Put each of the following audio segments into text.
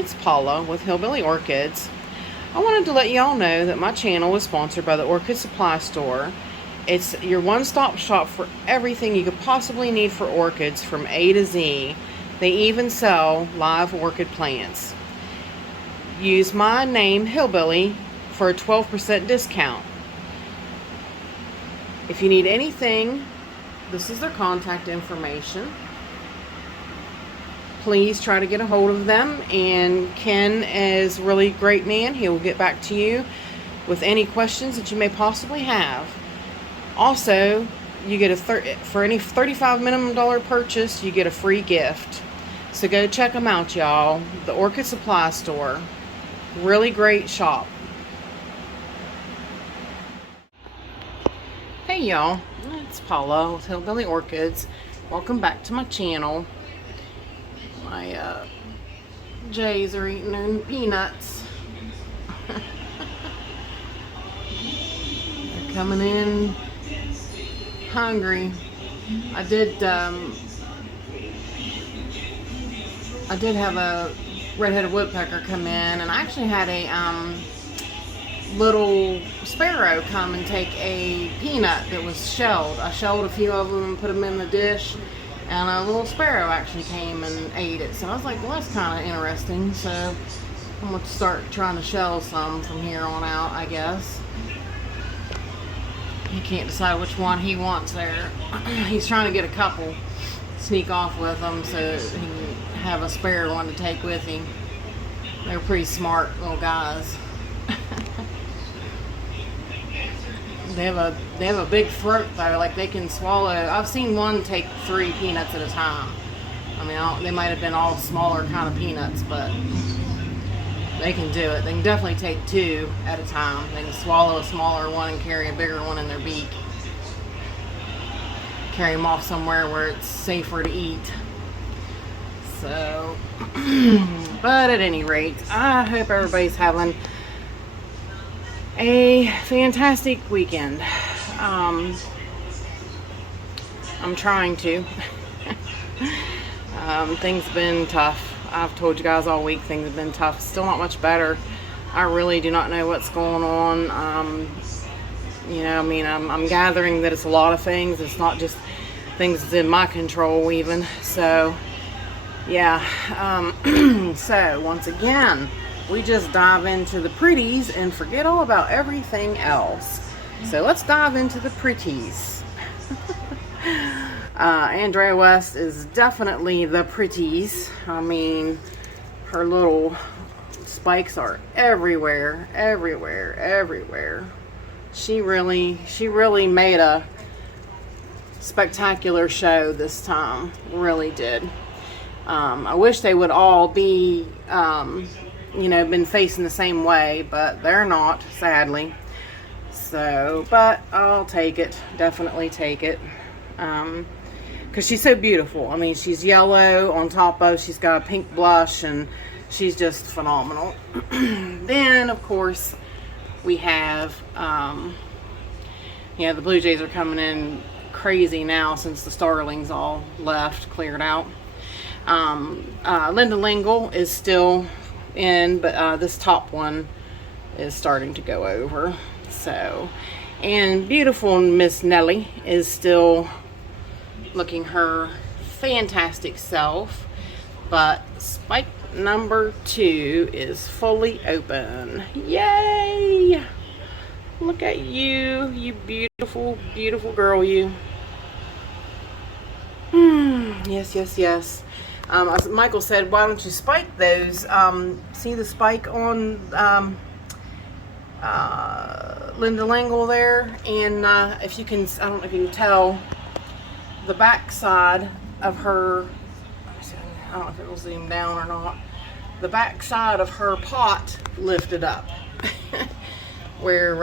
it's Paula with Hillbilly Orchids. I wanted to let y'all know that my channel is sponsored by the Orchid Supply Store. It's your one-stop shop for everything you could possibly need for orchids from A to Z. They even sell live orchid plants. Use my name, Hillbilly, for a 12% discount. If you need anything, this is their contact information. Please try to get a hold of them, and Ken is a really great man. He will get back to you with any questions that you may possibly have. Also, you get for any $35 minimum purchase, you get a free gift. So go check them out, y'all. The Orchid Supply Store. Really great shop. Hey y'all, it's Paula with Hillbilly Orchids. Welcome back to my channel. My jays are eating their peanuts. They're coming in hungry. I did have a red-headed woodpecker come in, and I actually had a little sparrow come and take a peanut that was shelled. I shelled a few of them and put them in the dish, and a little sparrow actually came and ate it. So I was like, well, that's kind of interesting. So I'm going to start trying to shell some from here on out, I guess. He can't decide which one he wants there. He's trying to get a couple, sneak off with them so he can have a spare one to take with him. They're pretty smart little guys. They have a big throat though, like they can swallow. I've seen one take 3 peanuts at a time. I mean, they might have been all smaller kind of peanuts, but they can do it. They can definitely take 2 at a time. They can swallow a smaller one and carry a bigger one in their beak. Carry them off somewhere where it's safer to eat. So, but at any rate, I hope everybody's having a fantastic weekend. I'm trying to. Things have been tough. I've told you guys all week things have been tough. Still not much better. I really do not know what's going on. You know, I mean, I'm gathering that it's a lot of things. It's not just things that's in my control even. So, yeah. So, once again, we just dive into the pretties and forget all about everything else. So let's dive into the pretties. Andrea West is definitely the pretties. I mean, her little spikes are everywhere, everywhere, everywhere. She really made a spectacular show this time. Really did. I wish they would all be you know, been facing the same way, but they're not, sadly. So, but I'll take it, definitely take it, because she's so beautiful. I mean, she's yellow on top of, she's got a pink blush, and she's just phenomenal. Then, of course, we have, yeah, the Blue Jays are coming in crazy now since the starlings all left, cleared out. Linda Lingle is still in, but this top one is starting to go over. So, and beautiful Miss Nellie is still looking her fantastic self, but spike number 2 is fully open. Yay! Look at you, you beautiful, beautiful girl, you. Yes, yes, yes. As Michael said, why don't you spike those? See the spike on Linda Lingle there? And if you can, I don't know if you can tell, the back side of her, I don't know if it will zoom down or not, the back side of her pot lifted up. where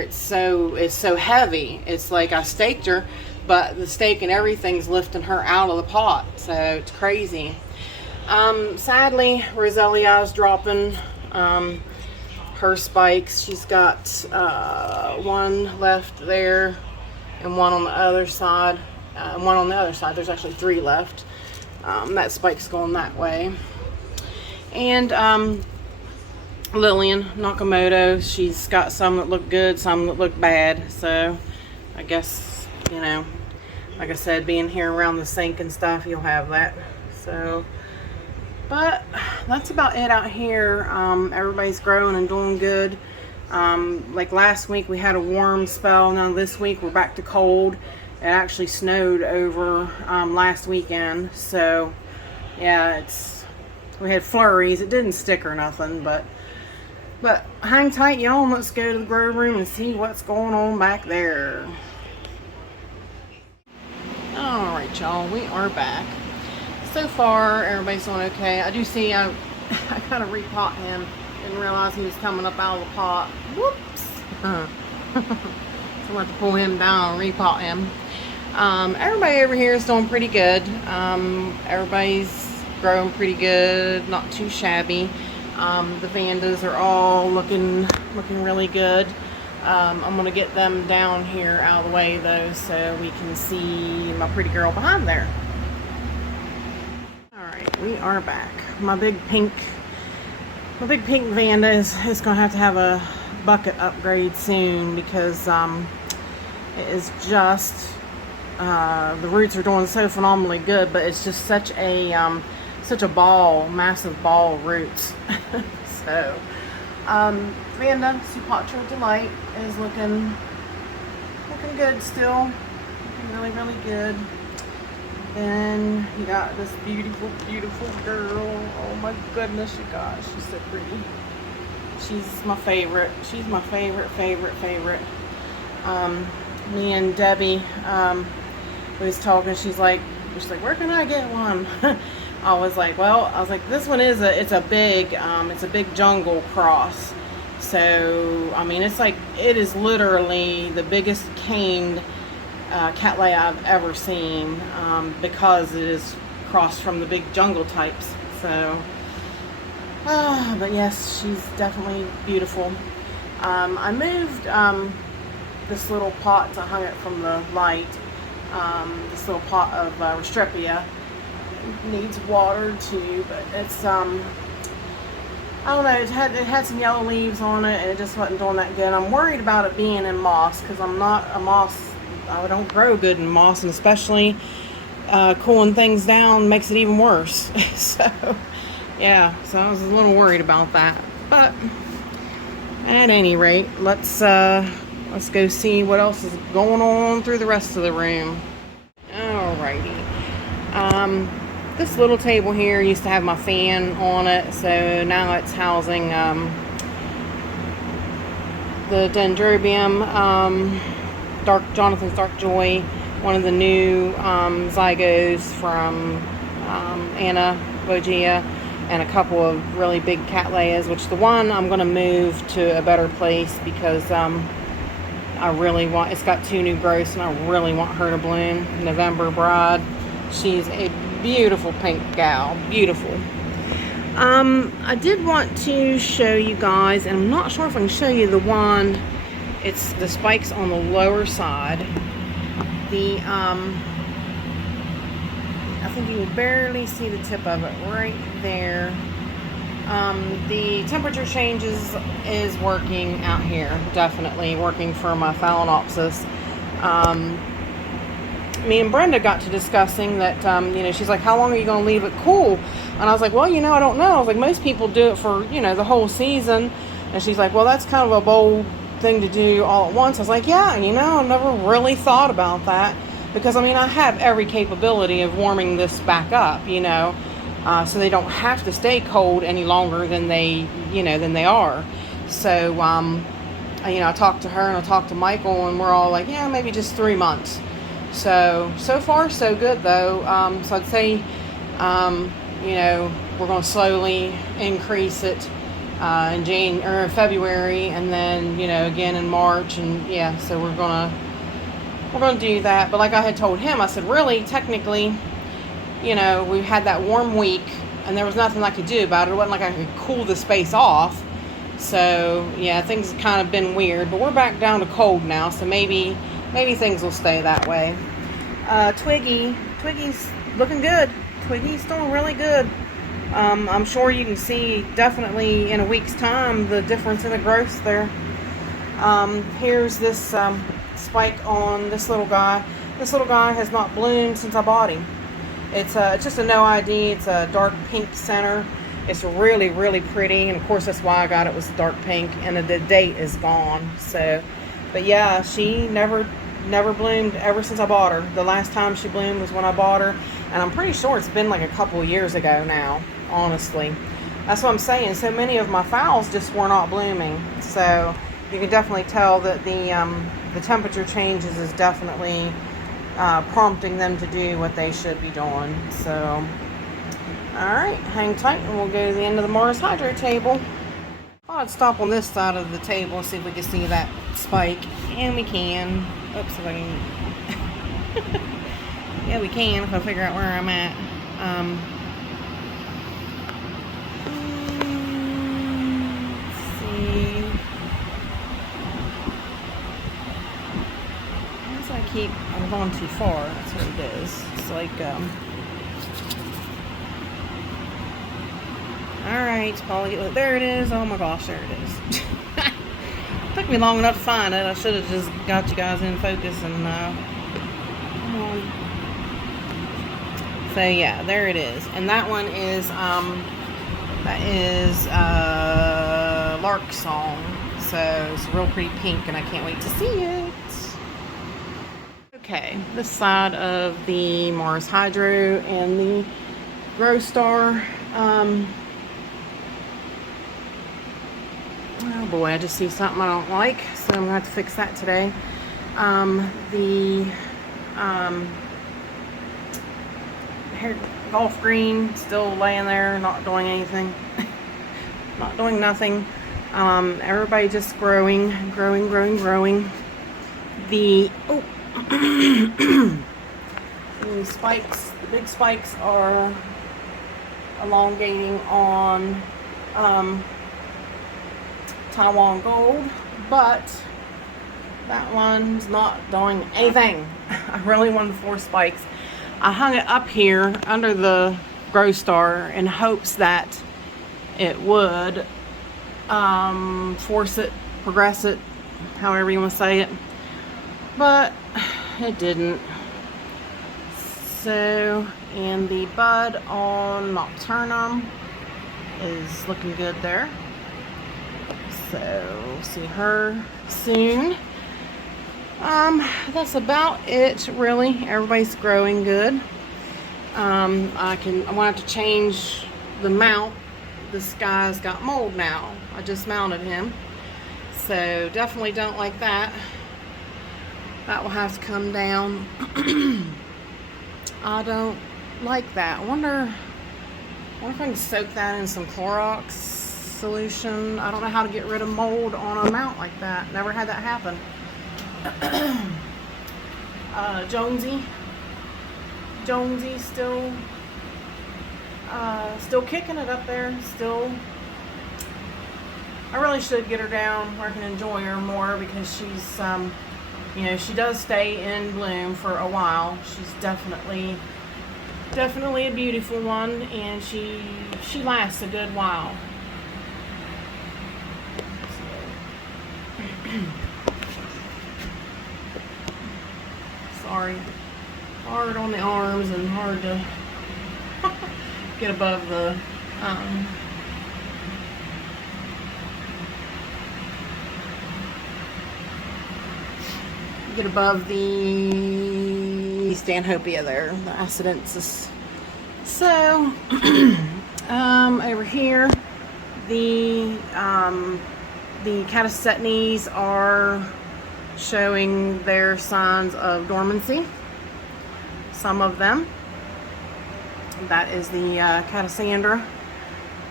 it's so heavy. It's like I staked her, but the stake and everything's lifting her out of the pot, so it's crazy. Sadly, Roselia is dropping her spikes. She's got one left there and one on the other side. One on the other side. There's actually 3 left. That spike's going that way. And Lillian Nakamoto, she's got some that look good, some that look bad. So I guess, you know, like I said, being here around the sink and stuff, you'll have that. So, but that's about it out here. Everybody's growing and doing good. Like last week we had a warm spell. Now this week we're back to cold. It actually snowed over last weekend. So yeah, we had flurries. It didn't stick or nothing, but hang tight, y'all, and let's go to the grow room and see what's going on back there. Alright, y'all, we are back. So far, everybody's doing okay. I do see I gotta repot him. Didn't realize he was coming up out of the pot. Whoops. So I'm going to have to pull him down and repot him. Everybody over here is doing pretty good. Everybody's growing pretty good, not too shabby. The Vandas are all looking really good. I'm going to get them down here out of the way though, so we can see my pretty girl behind there. Alright, we are back. My big pink Vanda is going to have a bucket upgrade soon because it is just the roots are doing so phenomenally good, but it's just such a massive ball of roots. So Vanda Supatra Delight is looking good still, looking really good. Then you got this beautiful girl. Oh my goodness, you guys, she's so pretty. She's my favorite. She's my favorite. Me and Debbie was talking. She's like, where can I get one? I was like, this one is a big jungle cross. So I mean, it is literally the biggest caned cattleya I've ever seen, because it is crossed from the big jungle types. So but yes, she's definitely beautiful. I moved this little pot, I hung it from the light. This little pot of Restrepia needs water too, but it's I don't know, it had some yellow leaves on it and it just wasn't doing that good. I'm worried about it being in moss because I'm not a moss. I don't grow good in moss, and especially cooling things down makes it even worse. So yeah, so I was a little worried about that. But at any rate, let's go see what else is going on through the rest of the room. Alrighty. This little table here used to have my fan on it, so now it's housing the Dendrobium, Jonathan's Dark Joy, one of the new zygos from Anna Bogia, and a couple of really big cattleyas, which the one I'm going to move to a better place because it's got 2 new growths and I really want her to bloom. November Bride. She's a beautiful pink gal. Beautiful. I did want to show you guys, and I'm not sure if I can show you the one. It's the spikes on the lower side. I think you can barely see the tip of it right there. The temperature changes is working out here. Definitely working for my Phalaenopsis. Me and Brenda got to discussing that, she's like, how long are you going to leave it cool? And I was like, well, I don't know. I was like, most people do it for, the whole season. And she's like, well, that's kind of a bold thing to do all at once. I was like, yeah, I never really thought about that. Because, I have every capability of warming this back up, so they don't have to stay cold any longer than they are. So, I talked to her and I talked to Michael, and we're all like, yeah, maybe just 3 months. So far, so good, though. So I'd say, we're going to slowly increase it in February, and then, again in March, and yeah, so we're going to do that. But like I had told him, I said, really, technically, we had that warm week, and there was nothing I could do about it. It wasn't like I could cool the space off. So yeah, things have kind of been weird, but we're back down to cold now, so maybe things will stay that way. Twiggy's looking good. Twiggy's doing really good. I'm sure you can see definitely in a week's time the difference in the growth there. Here's this spike on this little guy. This little guy has not bloomed since I bought him. It's just a no ID. It's a dark pink center. It's really, really pretty, and of course that's why I got it, was dark pink, and the date is gone. So, but yeah, she never bloomed ever since I bought her. The last time she bloomed was when I bought her, and I'm pretty sure it's been like a couple years ago now, honestly. That's what I'm saying. So many of my phals just were not blooming. So you can definitely tell that the temperature changes is definitely prompting them to do what they should be doing. So, alright, hang tight and we'll go to the end of the Mars Hydro table. I'd stop on this side of the table and see if we can see that spike. And we can. Oops, if I can. Yeah, we can if I figure out where I'm at. Let's see. As I'm going too far. That's what it is. It's like, alright, Polly, there it is. Oh my gosh, there it is. Took me long enough to find it. I should have just got you guys in focus and come on. So yeah, there it is. And that one is Lark Song. So it's real pretty pink and I can't wait to see it. Okay, this side of the Mars Hydro and the Grow Star. Oh boy, I just see something I don't like, so I'm gonna have to fix that today. The golf green still laying there, not doing anything, not doing nothing. Everybody just growing. The the spikes, the big spikes are elongating on Taiwan Gold, but that one's not doing anything. I really wanted 4 spikes. I hung it up here under the Grow Star in hopes that it would force it, progress it, however you want to say it, but it didn't. So, and the bud on Nocturnum is looking good there. So we'll see her soon. That's about it really. Everybody's growing good. I'm gonna have to change the mount. This guy's got mold now. I just mounted him. So definitely don't like that. That will have to come down. I don't like that. I wonder if I can soak that in some Clorox solution. I don't know how to get rid of mold on a mount like that. Never had that happen. Jonesy still kicking it up there. Still, I really should get her down where I can enjoy her more, because she's you know, she does stay in bloom for a while. She's definitely a beautiful one, and she lasts a good while. Sorry, hard on the arms and hard to get above the Stanhopea there, the Acidensis. So over here, the Catasetnes are showing their signs of dormancy. Some of them. That is the Catasandra.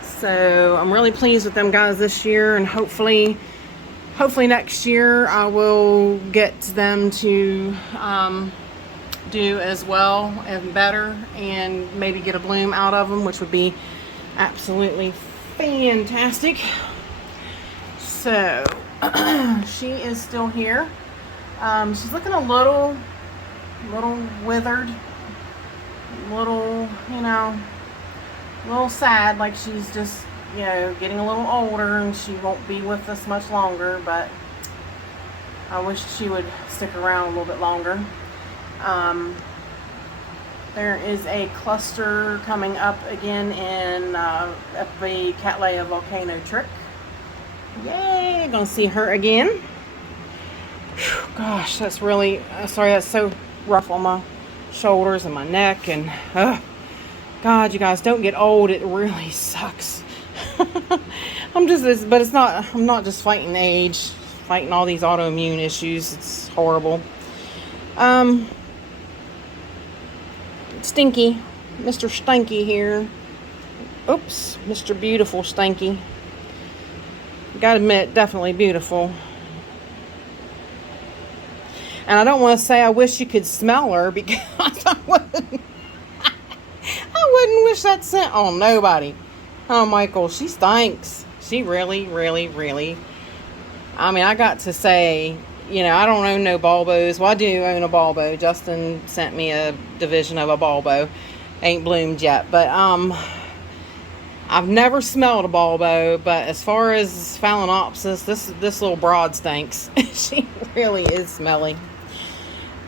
So I'm really pleased with them guys this year, and hopefully next year I will get them to do as well and better, and maybe get a bloom out of them, which would be absolutely fantastic. So she is still here. She's looking a little withered. a little, you know, a little sad, like she's just, you know, getting a little older and she won't be with us much longer, but I wish she would stick around a little bit longer. There is a cluster coming up again in at the Cattleya volcano trick. Yay, gonna see her again. Whew, gosh, that's really, sorry, that's so rough on my shoulders and my neck, and God, you guys, don't get old, it really sucks. But it's not, I'm not just fighting age, fighting all these autoimmune issues. It's horrible. Stinky, Mr. Stinky here. Oops, Mr. Beautiful Stinky. Gotta admit, definitely beautiful. And I don't want to say I wish you could smell her, because I wouldn't wish that scent on nobody. Oh, Michael, she stinks. She really, really, really. I mean, I got to say, you know, I don't own no bulbos. Well, I do own a bulbo. Justin sent me a division of a bulbo. Ain't bloomed yet, but I've never smelled a bulbo. But as far as Phalaenopsis, this little broad stinks. She really is smelly.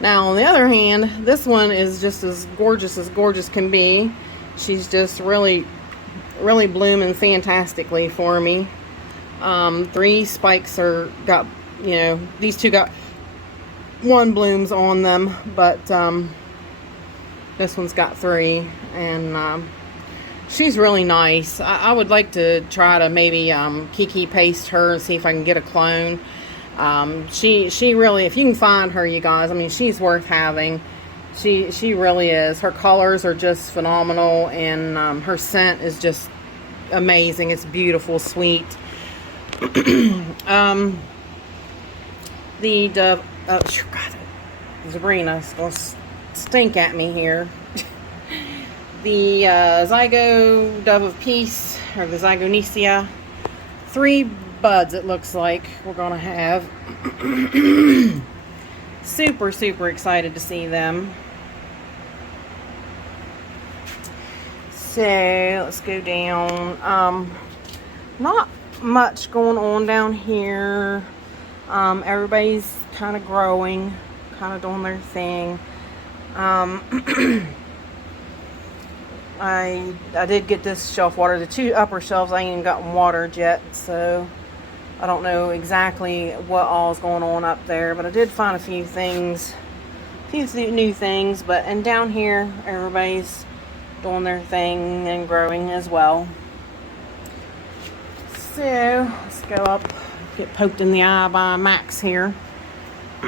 Now, on the other hand, this one is just as gorgeous can be. She's just really, really blooming fantastically for me. 3 spikes got, you know, these 2 got 1 blooms on them, but this one's got 3, and she's really nice. I would like to try to maybe Kiki paste her and see if I can get a clone. She really, if you can find her, you guys, I mean, she's worth having. She really is. Her colors are just phenomenal, and her scent is just amazing. It's beautiful, sweet. The dove, oh God, Sabrina's gonna stink at me here. The Zygo Dove of Peace, or the Zygonesia, 3 buds it looks like we're gonna have. Super excited to see them. So let's go down. Not much going on down here. Everybody's kind of growing, kind of doing their thing. I did get this shelf water. The 2 upper shelves I ain't even gotten watered yet, so I don't know exactly what all is going on up there, but I did find a few things, a few new things. But and down here, everybody's doing their thing and growing as well. So let's go up, get poked in the eye by Max here.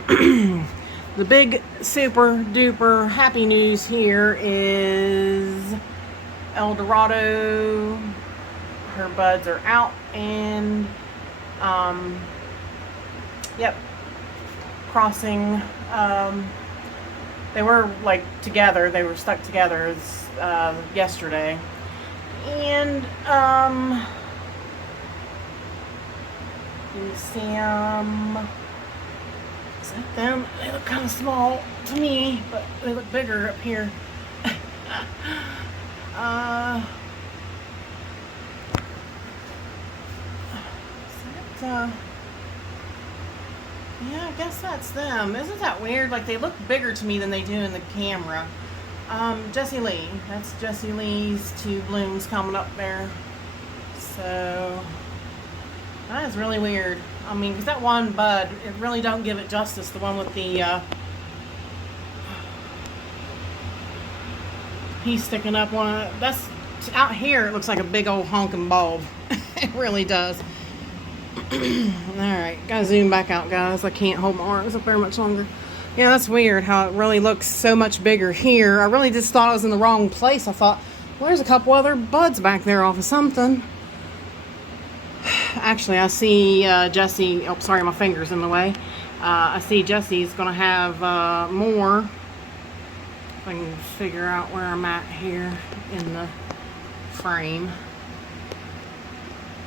The big super duper happy news here is El Dorado. Her buds are out, and yep, crossing. They were like together, they were stuck together yesterday, and you see them. Is that them? They look kind of small to me, but they look bigger up here. Yeah, I guess that's them. Isn't that weird? Like, they look bigger to me than they do in the camera. Jessie Lee. That's Jessie Lee's 2 blooms coming up there. So that is really weird. I mean, because that one bud, it really don't give it justice. The one with the piece sticking up. That's out here. It looks like a big old honking bulb. It really does. Alright, gotta zoom back out, guys. I can't hold my arms up there much longer. Yeah, that's weird how it really looks so much bigger here. I really just thought I was in the wrong place. I thought, well, there's a couple other buds back there off of something. Actually, I see Jessie. Oh, sorry, my finger's in the way. I see Jessie's gonna have more. If I can figure out where I'm at here in the frame.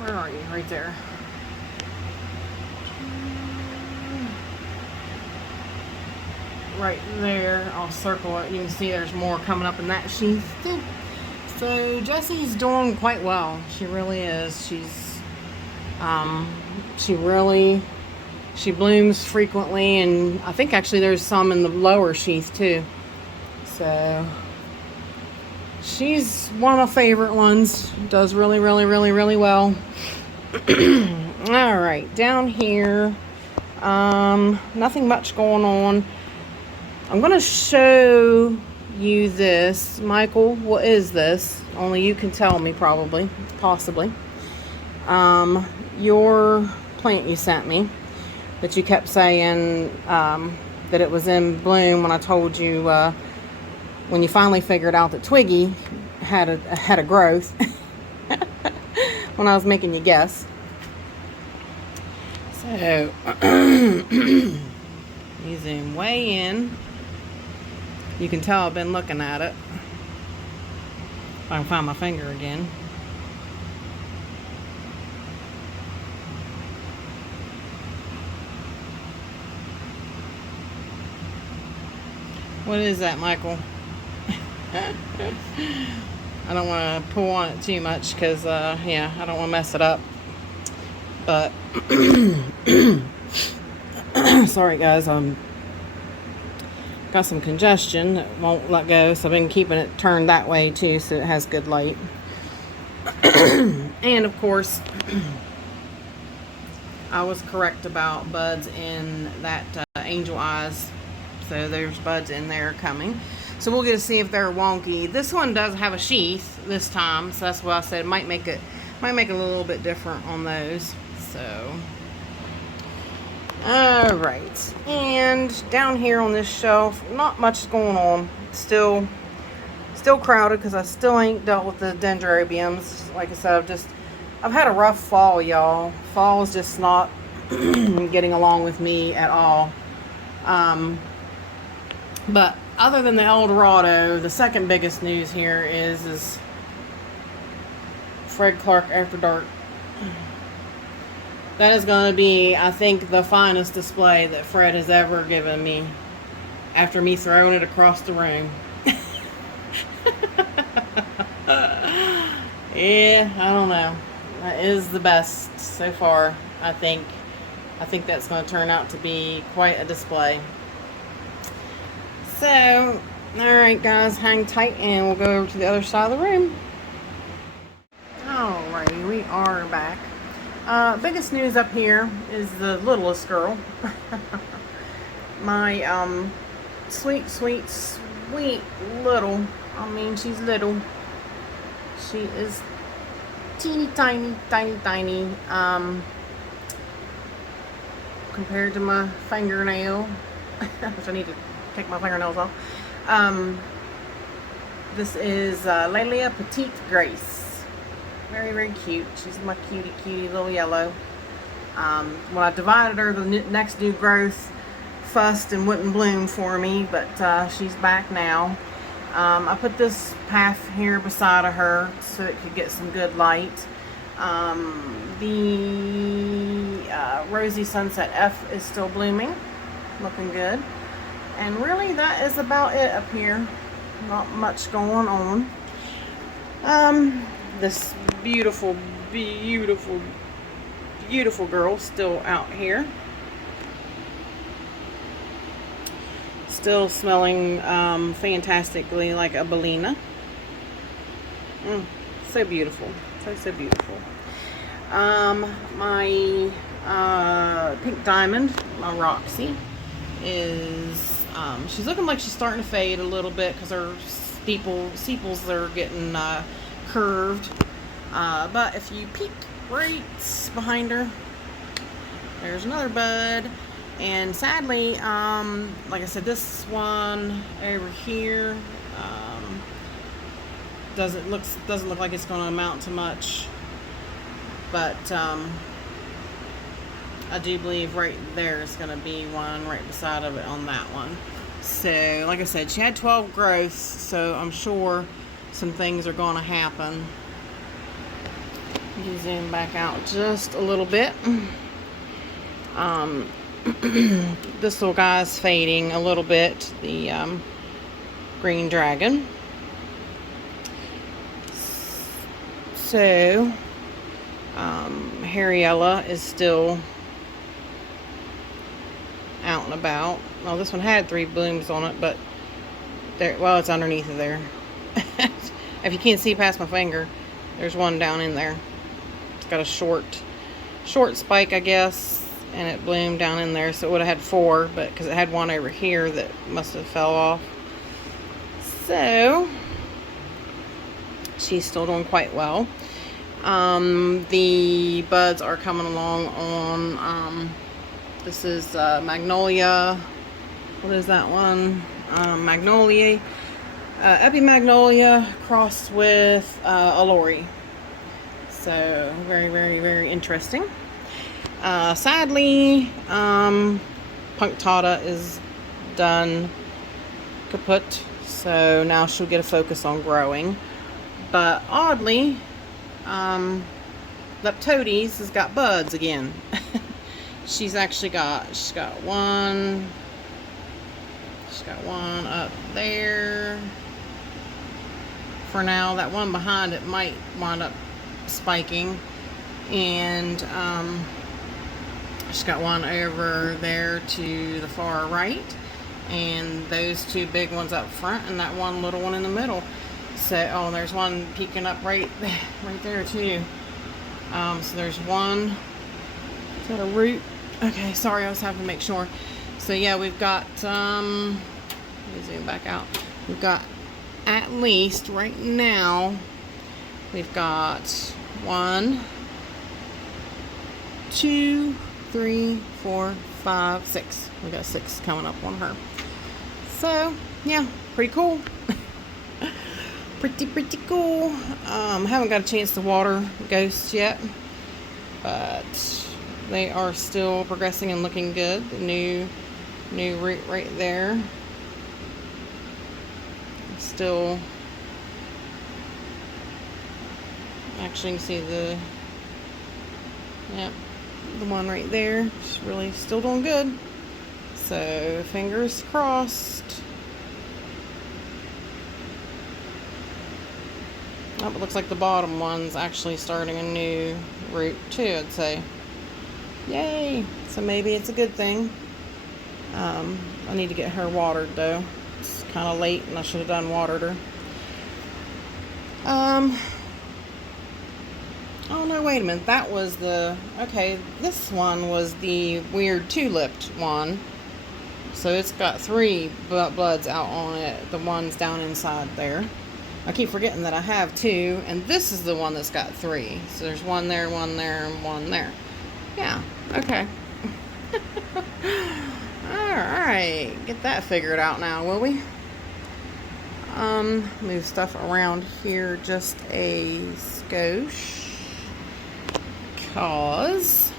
Where are you? Right there. right there. I'll circle it. You can see there's more coming up in that sheath too. So Jessie's doing quite well. She really is. She blooms frequently, and I think actually there's some in the lower sheath too. So she's one of my favorite ones. Does really well. All right, down here, nothing much going on. I'm gonna show you this. Michael, what is this? Only you can tell me, possibly. Your plant you sent me that you kept saying that it was in bloom when I told you when you finally figured out that Twiggy had a growth when I was making you guess. So you zoom way in. You can tell I've been looking at it. If I can find my finger again. What is that, Michael? I don't want to pull on it too much because, yeah, I don't want to mess it up. But, sorry guys, got some congestion that won't let go, so I've been keeping it turned that way too so it has good light. And of course, I was correct about buds in that angel eyes. So there's buds in there coming. So we'll get to see if they're wonky. This one does have a sheath this time, so that's why I said it might make it a little bit different on those. So, all right. And down here on this shelf, not much going on. Still crowded because I still ain't dealt with the dendrobiums. Like I said, I've had a rough fall, y'all. Fall is just not getting along with me at all. But other than the Eldorado, the second biggest news here is Fred Clark After Dark. That is going to be, I think, the finest display that Fred has ever given me after me throwing it across the room. Yeah, I don't know. That is the best so far, I think. I think that's going to turn out to be quite a display. So, alright guys, hang tight and we'll go over to the other side of the room. Alrighty, we are back. Biggest news up here is the littlest girl. My sweet little, I mean she's little. She is teeny tiny. Compared to my fingernail, which I need to take my fingernails off. This is Lelia Petite Grace. Very cute. She's my cutie little yellow. When I divided her, the next new growth fussed and wouldn't bloom for me, but she's back now. I put this path here beside of her so it could get some good light. The Rosy Sunset F is still blooming, looking good. And really that is about it up here. Not much going on. This beautiful girl still out here. Still smelling fantastically like a Bellina. So beautiful. So beautiful. My pink diamond, my Roxy, is she's looking like she's starting to fade a little bit because her sepals are getting curved. But if you peek right behind her, there's another bud. And sadly, like I said, this one over here doesn't look like it's going to amount to much. But I do believe right there is going to be one right beside of it on that one. So, like I said, she had 12 growths, so I'm sure some things are going to happen. You zoom back out just a little bit. This little guy's fading a little bit, the green dragon. So, Harriella is still out and about. Well, this one had 3 blooms on it, but there, well, it's underneath of there. If you can't see past my finger, there's one down in there. It's got a short spike, I guess, and it bloomed down in there, so it would have had 4, but because it had one over here that must have fell off. So she's still doing quite well. The buds are coming along on this is magnolia. What is that one? Magnolia, epimagnolia crossed with alot. So very, very, very interesting. Sadly, punctata is done kaput, so now she'll get a focus on growing. But oddly, Leptodes has got buds again. She's got one up there. For now, that one behind it might wind up spiking, and she's got one over there to the far right, and those 2 big ones up front, and that one little one in the middle. So, oh, there's one peeking up right there too. So there's one. Is that a root? Okay, sorry, I was having to make sure. So yeah, we've got let me zoom back out. We've got, at least right now, we've got 1, 2, 3, 4, 5, 6. We got 6 coming up on her. So yeah, pretty cool. Pretty cool. Haven't got a chance to water ghosts yet, but they are still progressing and looking good. The new root right there. Still, actually, you can see the one right there. It's really still doing good. So fingers crossed. Oh, it looks like the bottom one's actually starting a new root too, I'd say. Yay! So maybe it's a good thing. I need to get her watered though. It's kind of late and I should have done watered her. Oh no, wait a minute. That was okay, this one was the weird 2-lipped one. So it's got 3 buds out on it. The one's down inside there. I keep forgetting that I have 2, and this is the one that's got 3. So there's one there, and one there. Yeah, okay. Alright, get that figured out now, will we? Move stuff around here just a skosh. Cause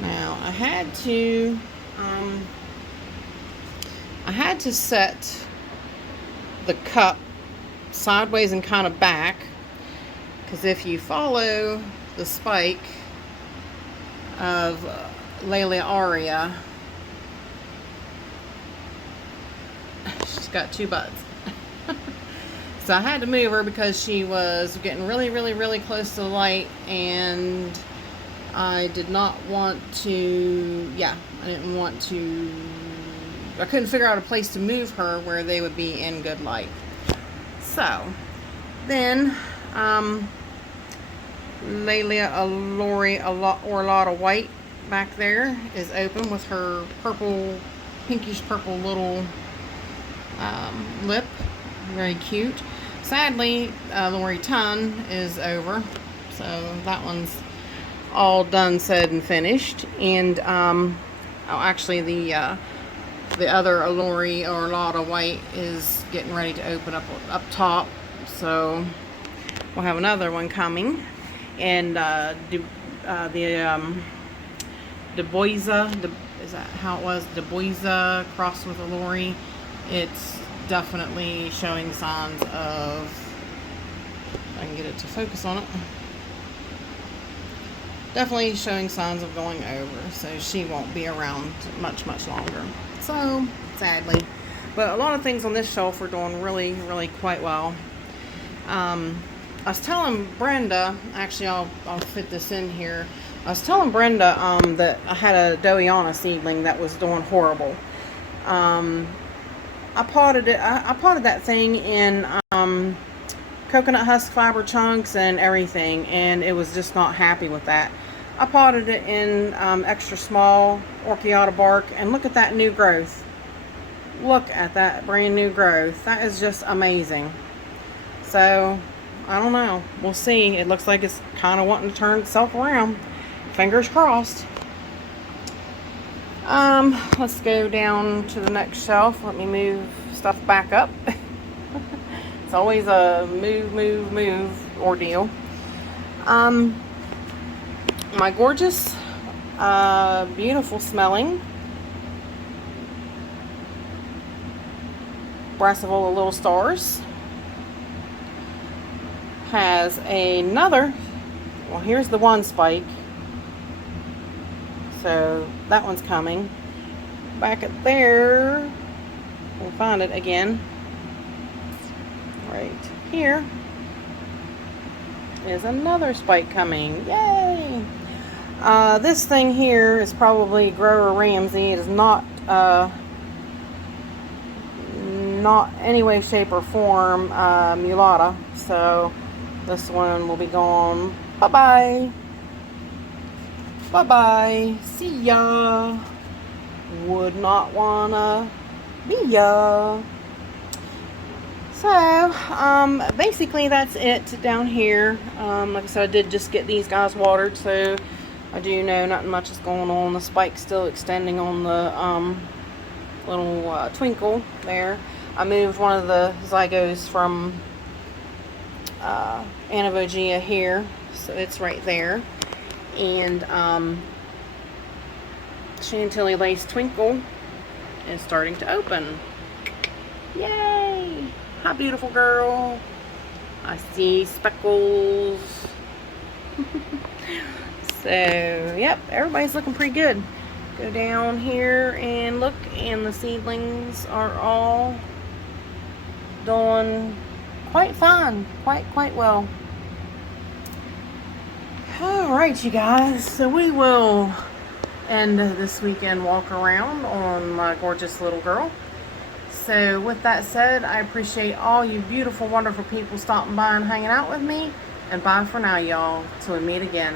now I had to set the cup sideways and kind of back, because if you follow the spike of Laelia aurea, she's got 2 buds. So I had to move her because she was getting really, really, really close to the light, and I did not want to, I couldn't figure out a place to move her where they would be in good light. So then Laelia Orlata White back there is open with her purple, pinkish purple little lip. Very cute. Sadly, Lori Tun is over, so that one's all done, said, and finished. And actually the other Allori or Orlata White is getting ready to open up top, so we'll have another one coming. And Deboisa, is that how it was? Deboisa crossed with Allori. It's definitely showing signs of, if I can get it to focus on it. definitely showing signs of going over, so she won't be around much longer. So, sadly. But a lot of things on this shelf are doing really quite well. I was telling Brenda, actually I'll fit this in here. I was telling Brenda that I had a Dowiana seedling that was doing horrible. I potted it. I potted that thing in coconut husk fiber chunks and everything, and it was just not happy with that. I potted it in extra small orchiata bark, and look at that new growth. Look at that brand new growth. That is just amazing. So, I don't know. We'll see. It looks like it's kind of wanting to turn itself around. Fingers crossed. Let's go down to the next shelf. Let me move stuff back up. It's always a move ordeal. My gorgeous, beautiful smelling Brassivola Little Stars has another, well, here's the one spike, so that one's coming. Back up there, we'll find it again. Right here is another spike coming. Yay! This thing here is probably Grower Ramsey. It is not any way, shape, or form mulata. So this one will be gone. Bye-bye. Bye-bye. See ya. Would not wanna be ya. So, basically that's it down here. Like I said, I did just get these guys watered, so I do know nothing much is going on. The spike's still extending on the little twinkle there. I moved one of the zygos from Anavogia here, so it's right there. And Chantilly Lace Twinkle is starting to open. Yay! Hi, beautiful girl. I see speckles. So, yep, everybody's looking pretty good. Go down here and look, and the seedlings are all doing quite fine, quite well. Alright, you guys, so we will end this weekend walk around on my gorgeous little girl. So with that said, I appreciate all you beautiful, wonderful people stopping by and hanging out with me. And bye for now, y'all, till we meet again.